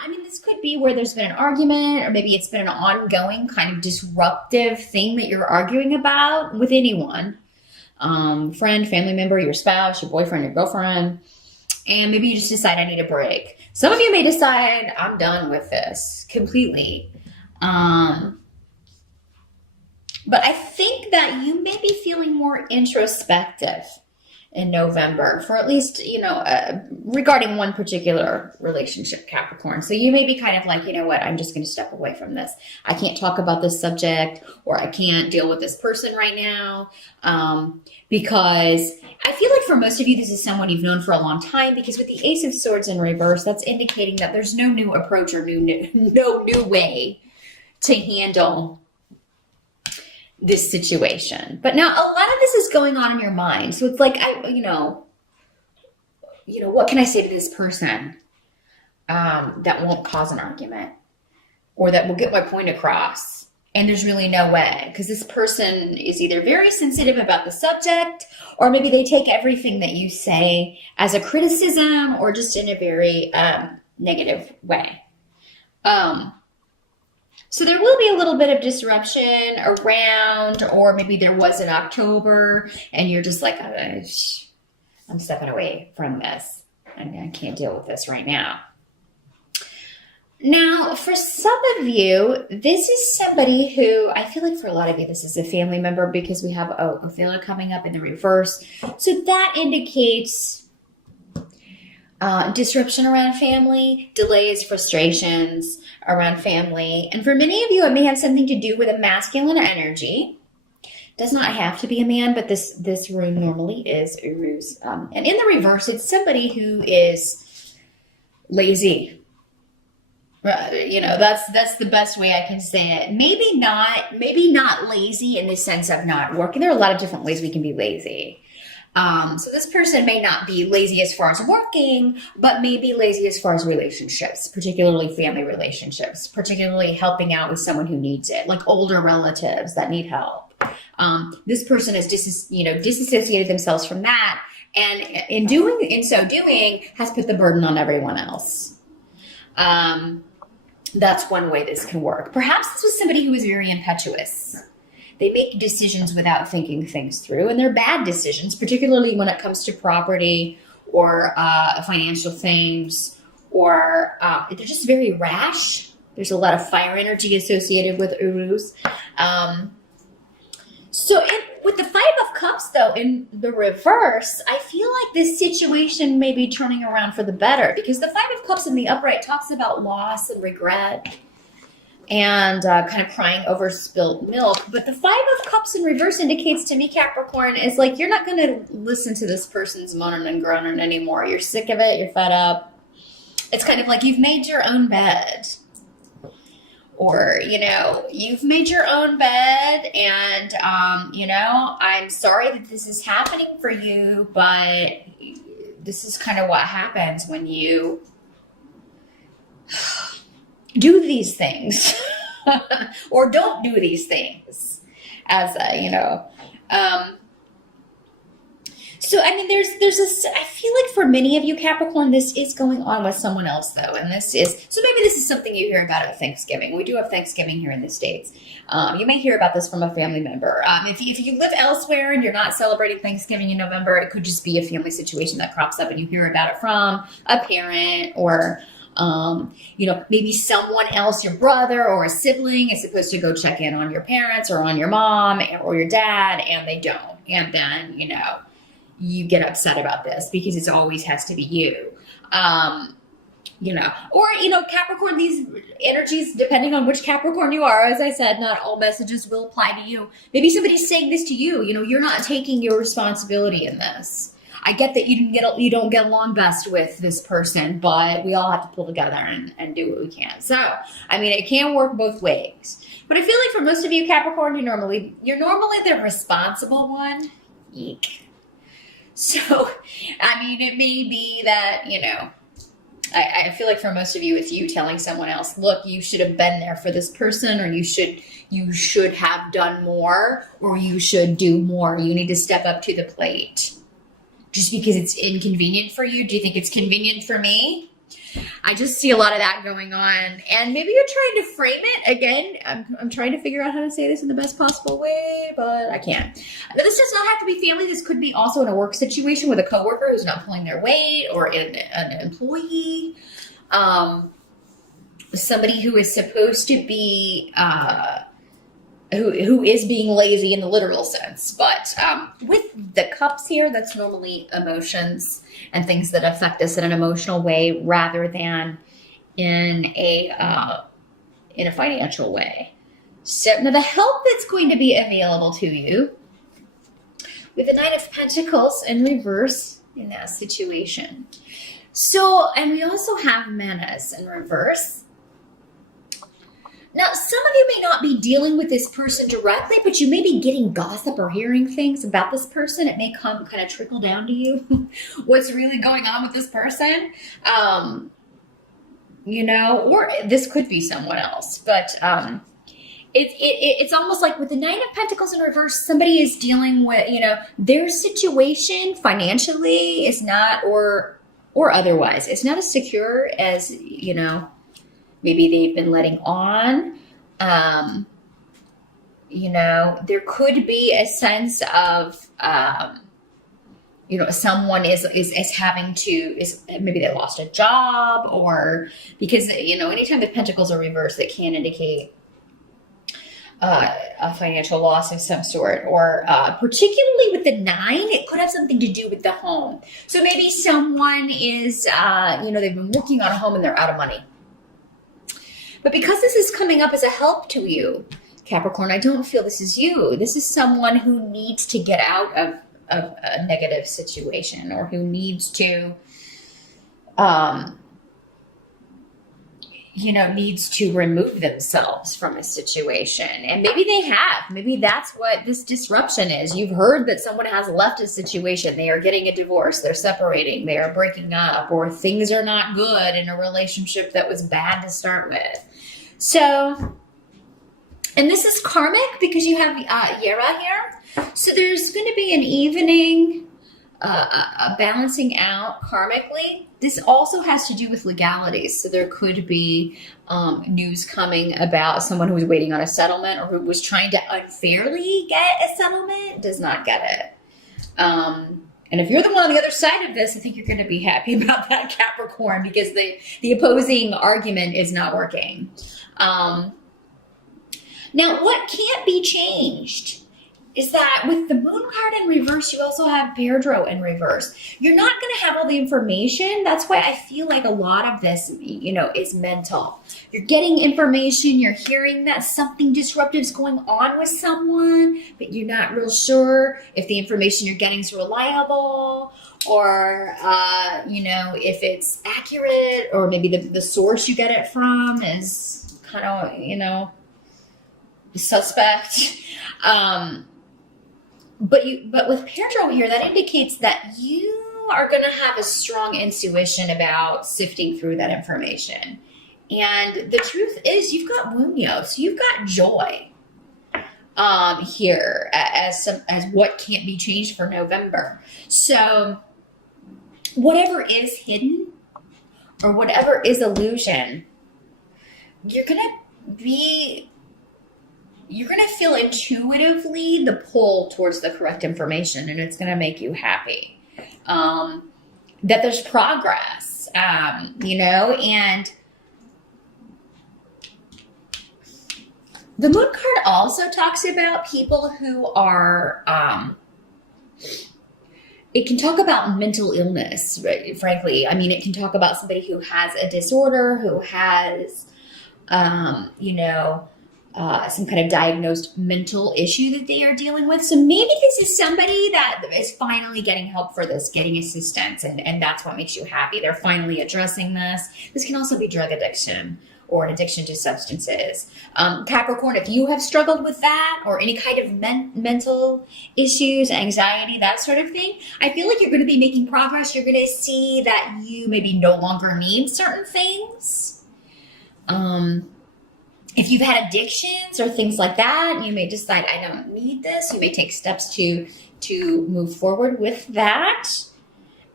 I mean, this could be where there's been an argument, or maybe it's been an ongoing kind of disruptive thing that you're arguing about with anyone. Friend, family member, your spouse, your boyfriend, your girlfriend. And maybe you just decide, I need a break. Some of you may decide, I'm done with this completely. But I think that you may be feeling more introspective in November for at least, regarding one particular relationship, Capricorn. So you may be kind of like, you know what, I'm just going to step away from this. I can't talk about this subject, or I can't deal with this person right now. Because I feel like for most of you, this is someone you've known for a long time, because with the Ace of Swords in reverse, that's indicating that there's no new approach or no new way to handle this situation. But now a lot of this is going on in your mind. So it's like, what can I say to this person that won't cause an argument, or that will get my point across? And there's really no way, because this person is either very sensitive about the subject, or maybe they take everything that you say as a criticism, or just in a very negative way. So there will be a little bit of disruption around, or maybe there was in October and you're just like, I'm stepping away from this. I can't deal with this right now. Now, for some of you, this is somebody who, I feel like for a lot of you, this is a family member, because we have Othello coming up in the reverse. So that indicates disruption around family, delays, frustrations around family. And for many of you, it may have something to do with a masculine energy. Does not have to be a man, but this rune normally is Uruz. And in the reverse, it's somebody who is lazy. That's the best way I can say it. Maybe not lazy in the sense of not working. There are a lot of different ways we can be lazy. So this person may not be lazy as far as working, but maybe lazy as far as relationships, particularly family relationships, particularly helping out with someone who needs it, like older relatives that need help. This person has disassociated themselves from that, and in so doing has put the burden on everyone else. That's one way this can work. Perhaps this was somebody who was very impetuous. They make decisions without thinking things through, and they're bad decisions, particularly when it comes to property or financial things, or they're just very rash. There's a lot of fire energy associated with Uruz. With the Five of Cups, though, in the reverse, I feel like this situation may be turning around for the better, because the Five of Cups in the upright talks about loss and regret and kind of crying over spilt milk. But the Five of Cups in reverse indicates to me, Capricorn, is like you're not going to listen to this person's moaning and groaning anymore. You're sick of it. You're fed up. It's kind of like you've made your own bed. Or, you've made your own bed, and, I'm sorry that this is happening for you, but this is kind of what happens when you do these things or don't do these things So, I mean, I feel like for many of you, Capricorn, this is going on with someone else, though. And so maybe this is something you hear about at Thanksgiving. We do have Thanksgiving here in the States. You may hear about this from a family member. If you live elsewhere and you're not celebrating Thanksgiving in November, it could just be a family situation that crops up and you hear about it from a parent, or maybe someone else, your brother or a sibling is supposed to go check in on your parents or on your mom or your dad, and they don't. And then, you get upset about this because it always has to be you. Capricorn, these energies, depending on which Capricorn you are, as I said, not all messages will apply to you. Maybe somebody's saying this to you. You're not taking your responsibility in this. I get that you don't get along best with this person, but we all have to pull together and do what we can. So, I mean, it can work both ways. But I feel like for most of you, Capricorn, you're normally the responsible one. Eek. So, I mean, it may be that, I feel like for most of you, it's you telling someone else, look, you should have been there for this person, or you should have done more, or you should do more. You need to step up to the plate. Just because it's inconvenient for you. Do you think it's convenient for me? I just see a lot of that going on. And maybe you're trying to frame it. Again, I'm trying to figure out how to say this in the best possible way, but I can't. This does not have to be family. This could be also in a work situation with a coworker who's not pulling their weight, or an employee. Somebody who is supposed to be, who is being lazy in the literal sense. But with the cups here, that's normally emotions and things that affect us in an emotional way rather than in a financial way. So now the help that's going to be available to you with the Nine of Pentacles in reverse in that situation. So, and we also have Menace in reverse. Now, some of you may not be dealing with this person directly, but you may be getting gossip or hearing things about this person. It may come kind of trickle down to you what's really going on with this person. You know, or this could be someone else, but it's almost like with the Nine of Pentacles in reverse, somebody is dealing with, you know, their situation financially is not, or otherwise, it's not as secure as, you know, maybe they've been letting on. You know, there could be a sense of, you know, someone is having to, maybe they lost a job, or because, you know, anytime the pentacles are reversed, they can indicate a financial loss of some sort, or particularly with the 9, it could have something to do with the home. So maybe someone is, you know, they've been working on a home and they're out of money. But because this is coming up as a help to you, Capricorn, I don't feel this is you. This is someone who needs to get out of a negative situation, or who needs to, you know, needs to remove themselves from a situation. And maybe they have. Maybe that's what this disruption is. You've heard that someone has left a situation. They are getting a divorce. They're separating. They are breaking up, or things are not good in a relationship that was bad to start with. So, and this is karmic because you have Yera here. So there's going to be an evening, a balancing out karmically. This also has to do with legalities. So there could be news coming about someone who was waiting on a settlement, or who was trying to unfairly get a settlement, does not get it. And if you're the one on the other side of this, I think you're going to be happy about that, Capricorn, because the opposing argument is not working. Now, what can't be changed is that with the Moon card in reverse, you also have Pedro in reverse. You're not going to have all the information. That's why I feel like a lot of this, you know, is mental. You're getting information. You're hearing that something disruptive is going on with someone, but you're not real sure if the information you're getting is reliable, or, you know, if it's accurate, or maybe the source you get it from is kind of, you know, suspect. But with Pedro here, that indicates that you are going to have a strong intuition about sifting through that information. And the truth is, you've got Muñoz, so you've got joy here as what can't be changed for November. So whatever is hidden, or whatever is illusion, you're going to feel intuitively the pull towards the correct information, and it's going to make you happy. That there's progress, you know, and the Moon card also talks about people who are, it can talk about mental illness, right? Frankly. I mean, it can talk about somebody who has a disorder, who has, you know, some kind of diagnosed mental issue that they are dealing with. So maybe this is somebody that is finally getting help for this, getting assistance, and that's what makes you happy. They're finally addressing this. This can also be drug addiction, or an addiction to substances. Capricorn, if you have struggled with that, or any kind of mental issues, anxiety, that sort of thing, I feel like you're going to be making progress. You're going to see that you maybe no longer need certain things. If you've had addictions or things like that, you may decide, I don't need this. You may take steps to move forward with that.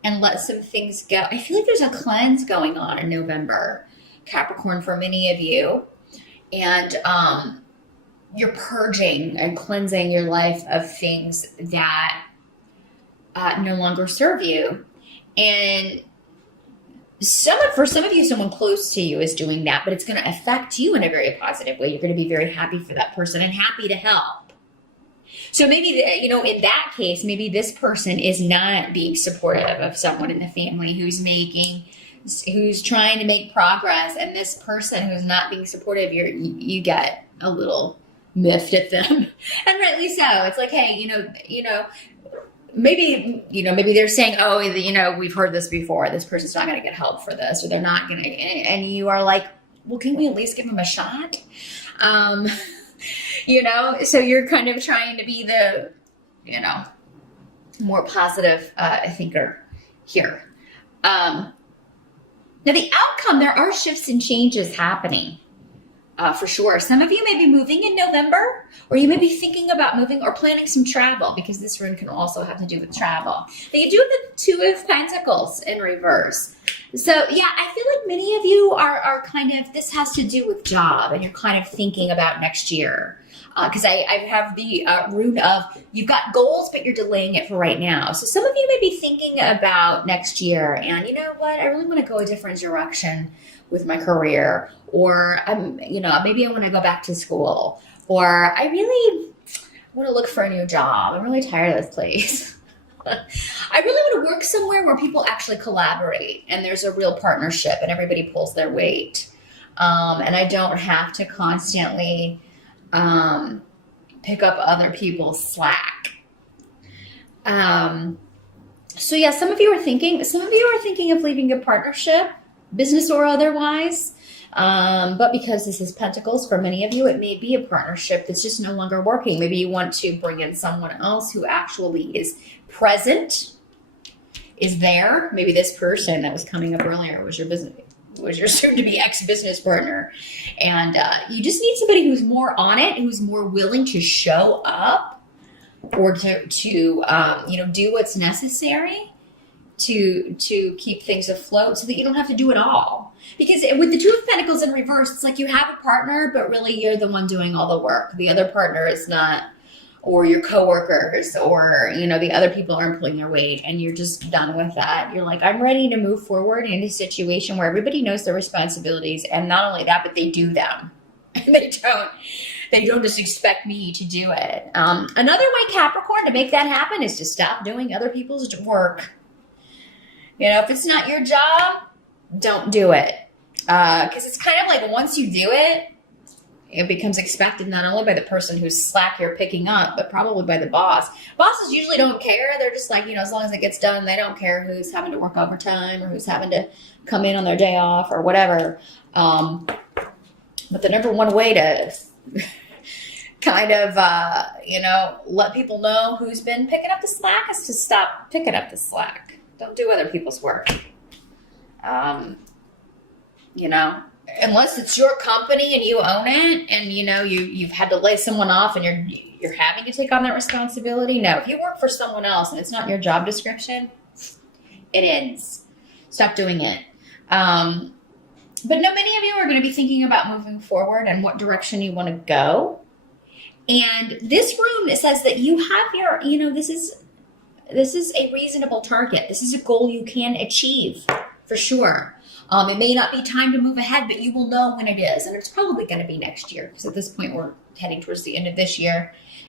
and let some things go. I feel like there's a cleanse going on in November, Capricorn, for many of you. And you're purging and cleansing your life of things that no longer serve you. And for some of you, someone close to you is doing that, but it's going to affect you in a very positive way. You're going to be very happy for that person and happy to help. So maybe, in that case, maybe this person is not being supportive of someone in the family who's trying to make progress, and this person who's not being supportive, you get a little miffed at them, and rightly so. It's like, hey, maybe they're saying, oh, we've heard this before. This person's not going to get help for this, or they're not going to, and you are like, well, can we at least give them a shot? So you're kind of trying to be the, more positive thinker here. Now the outcome, there are shifts and changes happening. For sure. Some of you may be moving in November, or you may be thinking about moving or planning some travel, because this rune can also have to do with travel. They do have the Two of Pentacles in reverse. So yeah, I feel like many of you are kind of, this has to do with job, and you're kind of thinking about next year. Because I have the rune of, you've got goals, but you're delaying it for right now. So some of you may be thinking about next year, and you know what, I really want to go a different direction with my career, or maybe I want to go back to school, or I really want to look for a new job. I'm really tired of this place. I really want to work somewhere where people actually collaborate and there's a real partnership and everybody pulls their weight. And I don't have to constantly pick up other people's slack. So yeah, some of you are thinking of leaving a partnership, business or otherwise. But because this is Pentacles, for many of you, it may be a partnership that's just no longer working. Maybe you want to bring in someone else who actually is present, is there. Maybe this person that was coming up earlier was your soon-to-be ex-business partner. And you just need somebody who's more on it, who's more willing to show up, or to do what's necessary to keep things afloat, so that you don't have to do it all. Because with the Two of Pentacles in reverse, it's like you have a partner, but really you're the one doing all the work. The other partner is not, or your coworkers, or the other people aren't pulling their weight, and you're just done with that. You're like, I'm ready to move forward in a situation where everybody knows their responsibilities, and not only that, but they do them. They don't just expect me to do it. Another way, Capricorn, to make that happen is to stop doing other people's work. If it's not your job, don't do it. Because it's kind of like, once you do it, it becomes expected not only by the person whose slack you're picking up, but probably by the boss. Bosses usually don't care. They're just like, as long as it gets done, they don't care who's having to work overtime or who's having to come in on their day off or whatever. But the number one way to kind of, let people know who's been picking up the slack is to stop picking up the slack. Don't do other people's work. Unless it's your company and you own it, and you've had to lay someone off and you're having to take on that responsibility. No, if you work for someone else and it's not your job description, it ends. Stop doing it. But no, many of you are going to be thinking about moving forward and what direction you want to go. And this rune, it says that you have your, this is a reasonable target. This is a goal you can achieve for sure. It may not be time to move ahead, but you will know when it is. And it's probably going to be next year, because at this point we're heading towards the end of this year.